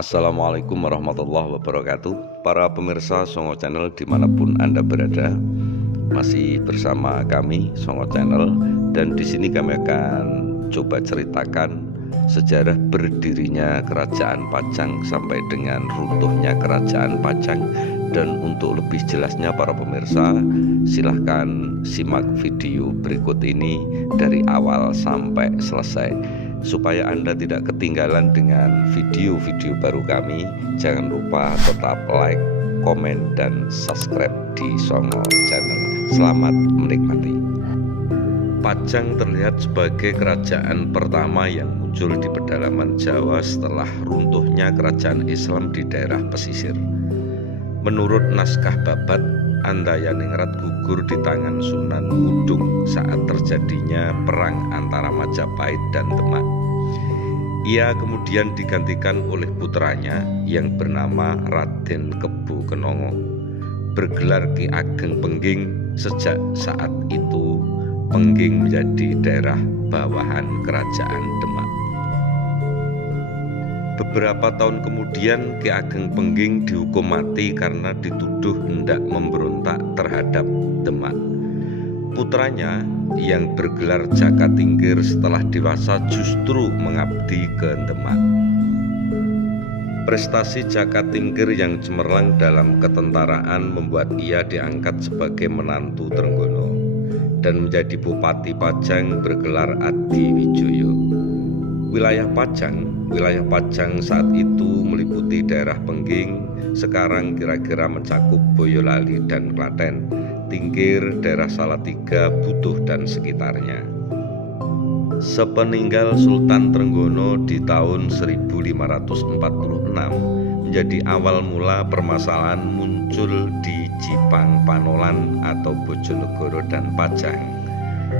Assalamualaikum warahmatullahi wabarakatuh. Para pemirsa Songo Channel dimanapun Anda berada, masih bersama kami Songo Channel, dan di sini kami akan coba ceritakan sejarah berdirinya Kerajaan Pajang sampai dengan runtuhnya Kerajaan Pajang. Dan untuk lebih jelasnya para pemirsa, silahkan simak video berikut ini dari awal sampai selesai supaya Anda tidak ketinggalan dengan video-video baru kami. Jangan lupa tetap like, komen, dan subscribe di Songo Channel. Selamat menikmati. Pajang terlihat sebagai kerajaan pertama yang muncul di pedalaman Jawa setelah runtuhnya kerajaan Islam di daerah pesisir. Menurut naskah Babat, Andayaningrat gugur di tangan Sunan Kudung saat terjadinya perang antara Majapahit dan Demak. Ia kemudian digantikan oleh putranya yang bernama Raden Kebo Kenongo, bergelar Ki Ageng Pengging. Sejak saat itu Pengging menjadi daerah bawahan kerajaan Demak. Beberapa tahun kemudian Ki Ageng Pengging dihukum mati karena dituduh hendak memberontak terhadap Demak. Putranya yang bergelar Jaka Tingkir setelah dewasa justru mengabdi ke Demak. Prestasi Jaka Tingkir yang cemerlang dalam ketentaraan membuat ia diangkat sebagai menantu Trenggono dan menjadi Bupati Pajang bergelar Adi Wijoyo. Wilayah Pajang saat itu meliputi daerah Pengging, sekarang kira-kira mencakup Boyolali dan Klaten, Tingkir, daerah Salatiga, Butuh, dan sekitarnya. Sepeninggal Sultan Trenggono di tahun 1546 menjadi awal mula permasalahan muncul di Jipang Panolan atau Bojonegoro dan Pajang.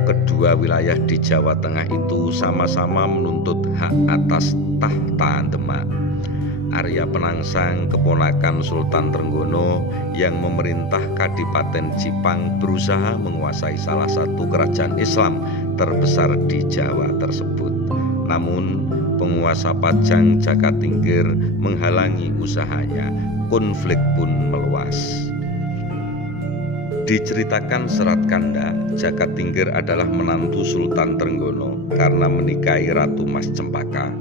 Kedua wilayah di Jawa Tengah itu sama-sama menuntut hak atas tahta Demak. Arya Penangsang, keponakan Sultan Trenggono yang memerintah Kadipaten Jipang, berusaha menguasai salah satu kerajaan Islam terbesar di Jawa tersebut. Namun penguasa Pajang Jaka Tingkir menghalangi usahanya. Konflik pun meluas. Diceritakan Serat Kanda, Jaka Tingkir adalah menantu Sultan Trenggono karena menikahi Ratu Mas Cempaka.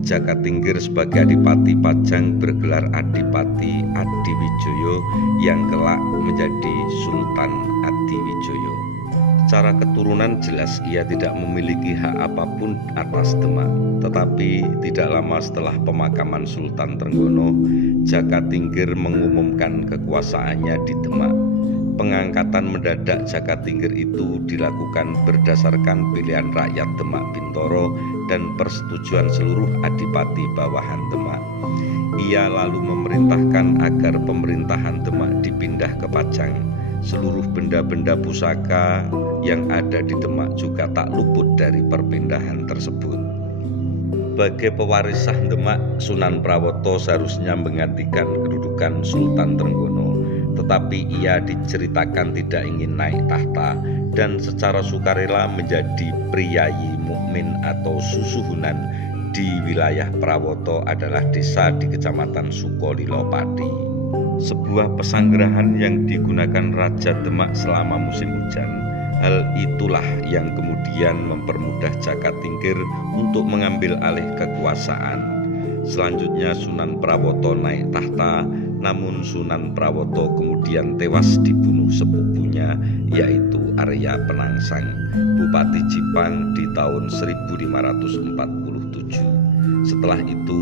Jaka Tingkir sebagai Adipati Pajang bergelar Adipati Adi Wijoyo yang kelak menjadi Sultan Adi Wijoyo. Secara keturunan jelas ia tidak memiliki hak apapun atas Demak. Tetapi tidak lama setelah pemakaman Sultan Trenggono, Jaka Tingkir mengumumkan kekuasaannya di Demak. Pengangkatan mendadak Jaka Tingkir itu dilakukan berdasarkan pilihan rakyat Demak Bintoro dan persetujuan seluruh adipati bawahan Demak. Ia lalu memerintahkan agar pemerintahan Demak dipindah ke Pajang. Seluruh benda-benda pusaka yang ada di Demak juga tak luput dari perpindahan tersebut. Sebagai pewaris sah Demak, Sunan Prawoto seharusnya menggantikan kedudukan Sultan Trenggono. Tetapi ia diceritakan tidak ingin naik tahta dan secara sukarela menjadi priyayi mukmin atau susuhunan di wilayah Prawoto adalah desa di Kecamatan Sukolilo Pati. Sebuah pesanggerahan yang digunakan Raja Demak selama musim hujan. Hal itulah yang kemudian mempermudah Jaka Tingkir untuk mengambil alih kekuasaan. Selanjutnya Sunan Prawoto naik tahta, namun Sunan Prawoto kemudian tewas dibunuh sepupunya, yaitu Arya Penangsang, Bupati Jipang di tahun 1547. Setelah itu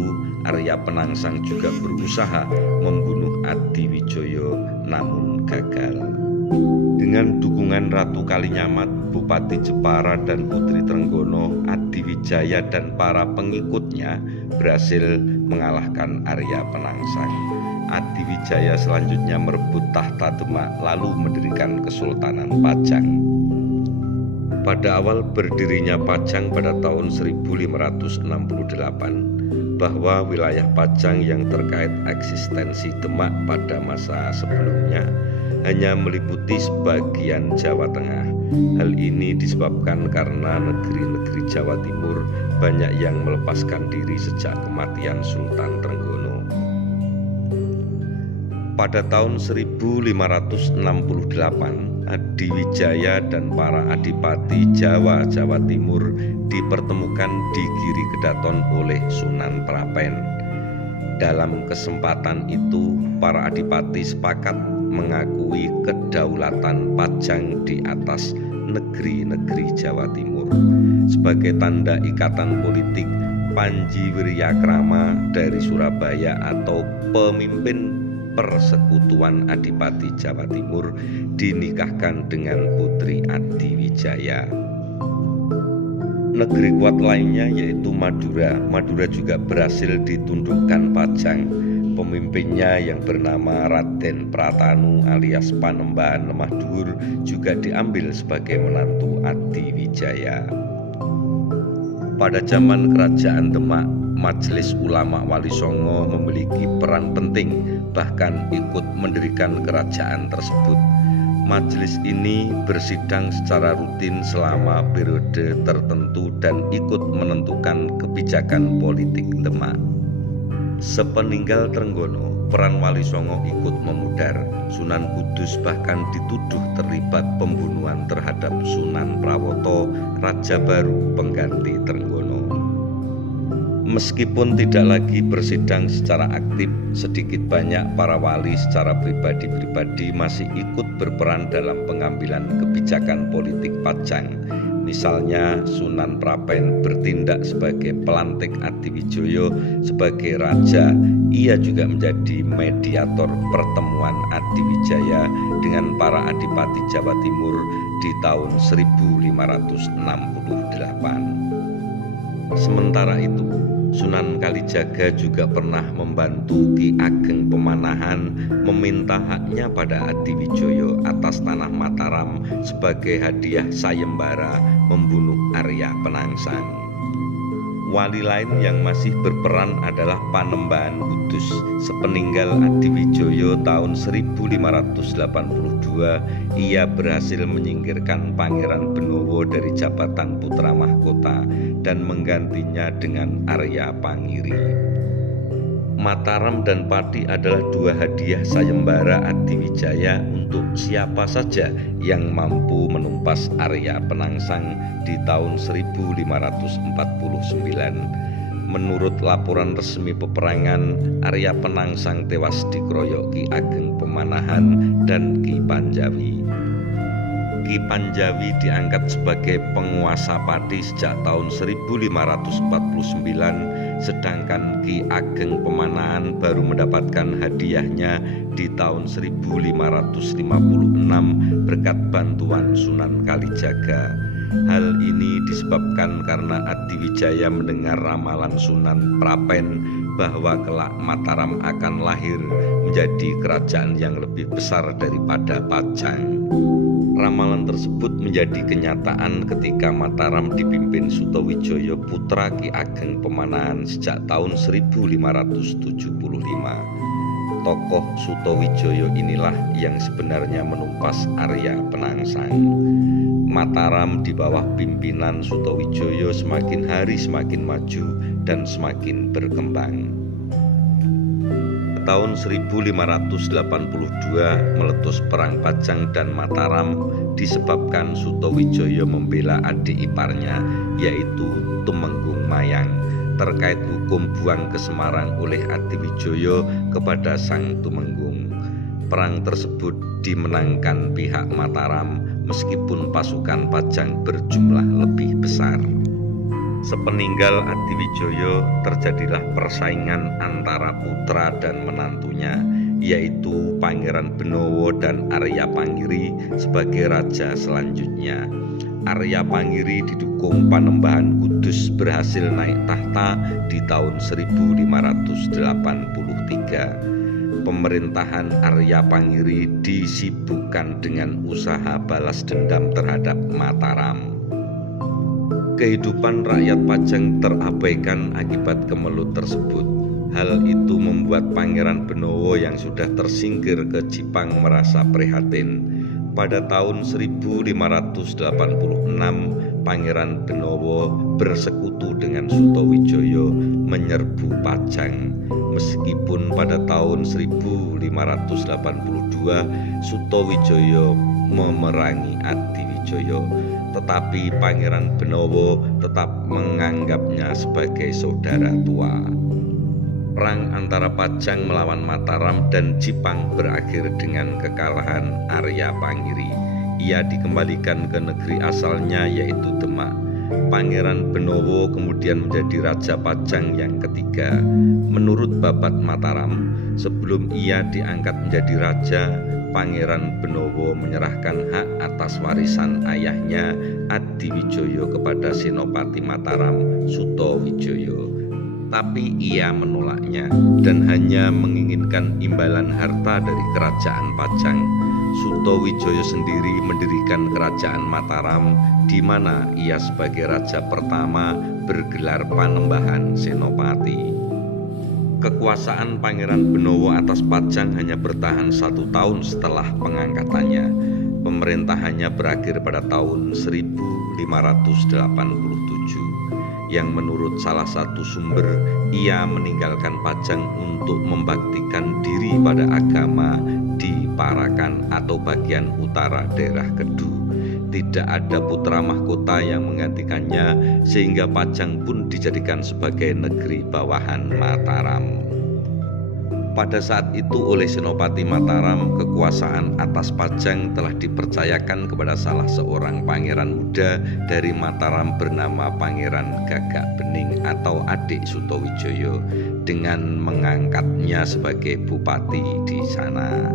Arya Penangsang juga berusaha membunuh Adi Wijoyo, namun gagal. Dengan dukungan Ratu Kalinyamat, Bupati Jepara, dan Putri Trenggono, Adi Wijaya dan para pengikutnya berhasil mengalahkan Arya Penangsang. Adi Wijaya selanjutnya merebut tahta Demak lalu mendirikan Kesultanan Pajang. Pada awal berdirinya Pajang pada tahun 1568, bahwa wilayah Pajang yang terkait eksistensi Demak pada masa sebelumnya hanya meliputi sebagian Jawa Tengah. Hal ini disebabkan karena negeri-negeri Jawa Timur banyak yang melepaskan diri sejak kematian Sultan Trenggono. Pada tahun 1568, Adiwijaya dan para adipati Jawa Timur dipertemukan di Giri Kedaton oleh Sunan Prapen. Dalam kesempatan itu, para adipati sepakat mengakui kedaulatan Pajang di atas negeri-negeri Jawa Timur sebagai tanda ikatan politik Panji Wiryakrama dari Surabaya atau pemimpin Persekutuan Adipati Jawa Timur dinikahkan dengan putri Adiwijaya. Negeri kuat lainnya yaitu Madura. Madura juga berhasil ditundukkan Pajang. Pemimpinnya yang bernama Raden Pratanu alias Panembahan Lemah Dhuwur juga diambil sebagai menantu Adiwijaya. Pada zaman Kerajaan Demak, Majelis Ulama Wali Songo memiliki peran penting, bahkan ikut mendirikan kerajaan tersebut. Majelis ini bersidang secara rutin selama periode tertentu dan ikut menentukan kebijakan politik Demak. Sepeninggal Trenggono, peran Wali Songo ikut memudar. Sunan Kudus bahkan dituduh terlibat pembunuhan terhadap Sunan Prawoto, Raja Baru pengganti Trenggono. Meskipun tidak lagi bersidang secara aktif, sedikit banyak para wali secara pribadi-pribadi masih ikut berperan dalam pengambilan kebijakan politik Pajang. Misalnya Sunan Prapen bertindak sebagai pelantik Adiwijoyo sebagai raja. Ia juga menjadi mediator pertemuan Adiwijaya dengan para adipati Jawa Timur di tahun 1568. Sementara itu, Sunan Kalijaga juga pernah membantu Ki Ageng Pemanahan meminta haknya pada Adiwijoyo atas tanah Mataram sebagai hadiah sayembara membunuh Arya Penangsang. Wali lain yang masih berperan adalah Panembahan Kudus. Sepeninggal Adiwijoyo tahun 1582, ia berhasil menyingkirkan Pangeran Benowo dari jabatan putra mahkota dan menggantinya dengan Arya Pangiri. Mataram dan Pati adalah dua hadiah sayembara Adiwijaya untuk siapa saja yang mampu menumpas Arya Penangsang di tahun 1549. Menurut laporan resmi peperangan, Arya Penangsang tewas dikeroyok Ki Ageng Pemanahan dan Ki Panjawi. Ki Panjawi diangkat sebagai penguasa Pati sejak tahun 1549, sedangkan Ki Ageng Pemanahan baru mendapatkan hadiahnya di tahun 1556 berkat bantuan Sunan Kalijaga. Hal ini disebabkan karena Adiwijaya mendengar ramalan Sunan Prapen bahwa kelak Mataram akan lahir menjadi kerajaan yang lebih besar daripada Pajang. Ramalan tersebut menjadi kenyataan ketika Mataram dipimpin Sutowijoyo putra Ki Ageng Pemanahan sejak tahun 1575. Tokoh Sutowijoyo inilah yang sebenarnya menumpas Arya Penangsang. Mataram di bawah pimpinan Sutowijoyo semakin hari semakin maju dan semakin berkembang. Tahun 1582 meletus perang Pajang dan Mataram disebabkan Sutowijoyo membela adik iparnya yaitu Tumenggung Mayang terkait hukum buang ke Semarang oleh Adiwijoyo kepada sang Tumenggung. Perang tersebut dimenangkan pihak Mataram meskipun pasukan Pajang berjumlah lebih besar. Sepeninggal Adiwijoyo terjadilah persaingan antara putra dan menantunya, yaitu Pangeran Benowo dan Arya Pangiri sebagai raja selanjutnya. Arya Pangiri didukung Panembahan Kudus berhasil naik tahta di tahun 1583. Pemerintahan Arya Pangiri disibukkan dengan usaha balas dendam terhadap Mataram. Kehidupan rakyat Pajang terabaikan akibat kemelut tersebut. Hal itu membuat Pangeran Benowo yang sudah tersingkir ke Jipang merasa prihatin. Pada tahun 1586, Pangeran Benowo bersekutu dengan Sutowijoyo menyerbu Pajang. Meskipun pada tahun 1582 Sutowijoyo memerangi Adiwijoyo, tetapi Pangeran Benowo tetap menganggapnya sebagai saudara tua. Perang antara Pajang melawan Mataram dan Jipang berakhir dengan kekalahan Arya Pangiri. Ia dikembalikan ke negeri asalnya yaitu Demak. Pangeran Benowo kemudian menjadi Raja Pajang yang ketiga. Menurut Babat Mataram, sebelum ia diangkat menjadi raja, Pangeran Benowo menyerahkan hak atas warisan ayahnya Adiwijoyo kepada Senopati Mataram Sutowijoyo. Tapi ia menolaknya dan hanya menginginkan imbalan harta dari kerajaan Pajang. Sutowijoyo sendiri mendirikan kerajaan Mataram, di mana ia sebagai raja pertama bergelar Panembahan Senopati. Kekuasaan Pangeran Benowo atas Pajang hanya bertahan 1 tahun setelah pengangkatannya. Pemerintahannya berakhir pada tahun 1587. Yang menurut salah satu sumber, ia meninggalkan Pajang untuk membaktikan diri pada agama di Parakan atau bagian utara daerah Kedu. Tidak ada putra mahkota yang menggantikannya, sehingga Pajang pun dijadikan sebagai negeri bawahan Mataram. Pada saat itu oleh Senopati Mataram, kekuasaan atas Pajang telah dipercayakan kepada salah seorang pangeran muda dari Mataram bernama Pangeran Gagak Bening atau adik Sutowijoyo, dengan mengangkatnya sebagai bupati di sana.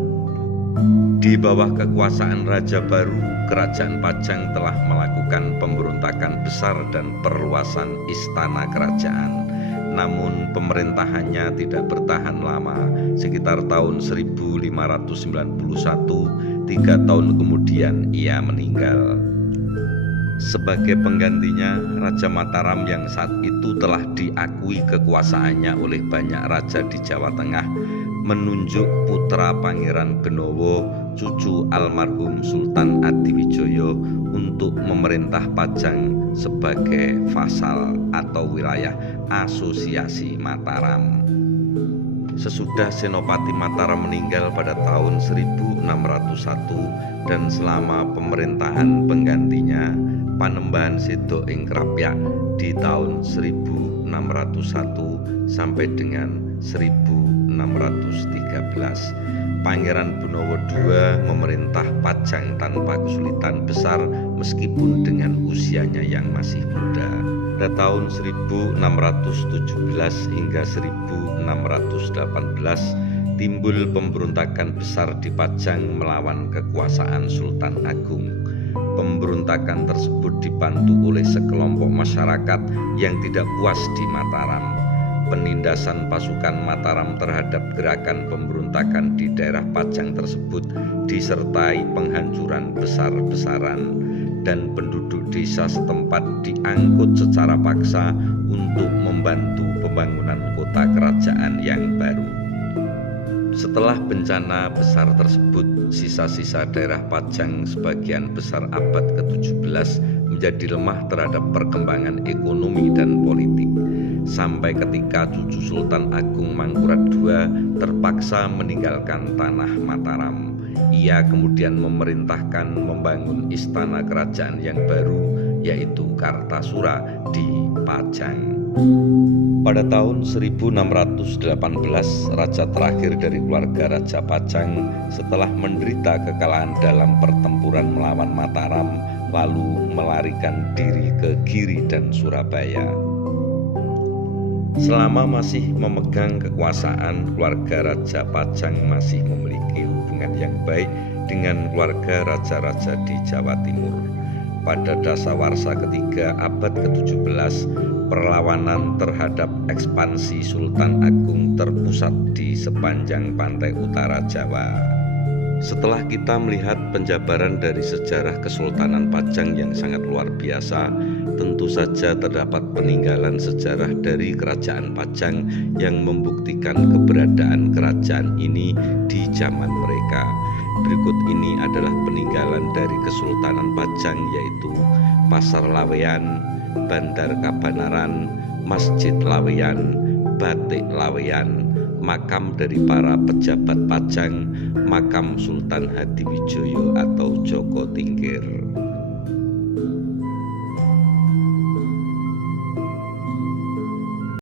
Di bawah kekuasaan Raja baru, Kerajaan Pajang telah melakukan pemberontakan besar dan perluasan istana kerajaan. Namun pemerintahannya tidak bertahan lama. Sekitar tahun 1591, 3 tahun kemudian ia meninggal. Sebagai penggantinya, Raja Mataram yang saat itu telah diakui kekuasaannya oleh banyak raja di Jawa Tengah, menunjuk putra Pangeran Benowo, cucu almarhum Sultan Adiwijoyo, untuk memerintah Pajang sebagai vasal atau wilayah asosiasi Mataram. Sesudah Senopati Mataram meninggal pada tahun 1601 dan selama pemerintahan penggantinya, Panembahan Sedo ing Krapyak di tahun 1601 sampai dengan 1613, Pangeran Benowo II memerintah Pajang tanpa kesulitan besar meskipun dengan usianya yang masih muda. Pada tahun 1617 hingga 1618 timbul pemberontakan besar di Pajang melawan kekuasaan Sultan Agung. Pemberontakan tersebut dibantu oleh sekelompok masyarakat yang tidak puas di Mataram. Penindasan pasukan Mataram terhadap gerakan pemberontakan di daerah Pajang tersebut disertai penghancuran besar-besaran, dan penduduk desa setempat diangkut secara paksa untuk membantu pembangunan kota kerajaan yang baru. Setelah bencana besar tersebut, sisa-sisa daerah Pajang sebagian besar abad ke-17 menjadi lemah terhadap perkembangan ekonomi dan politik, sampai ketika cucu Sultan Agung Mangkurat II terpaksa meninggalkan tanah Mataram. Ia kemudian memerintahkan membangun istana kerajaan yang baru, yaitu Kartasura di Pajang. Pada tahun 1618, raja terakhir dari keluarga Raja Pajang setelah menderita kekalahan dalam pertempuran melawan Mataram, lalu melarikan diri ke Giri dan Surabaya. Selama masih memegang kekuasaan, keluarga Raja Pajang masih memiliki hubungan yang baik dengan keluarga raja-raja di Jawa Timur. Pada dasawarsa ketiga abad ke-17, perlawanan terhadap ekspansi Sultan Agung terpusat di sepanjang pantai utara Jawa. Setelah kita melihat penjabaran dari sejarah Kesultanan Pajang yang sangat luar biasa, tentu saja terdapat peninggalan sejarah dari Kerajaan Pajang yang membuktikan keberadaan kerajaan ini di zaman mereka. Berikut ini adalah peninggalan dari Kesultanan Pajang, yaitu Pasar Laweyan, Bandar Kabanaran, Masjid Laweyan, Batik Laweyan, makam dari para pejabat Pajang, makam Sultan Hadiwijoyo atau Joko Tingkir.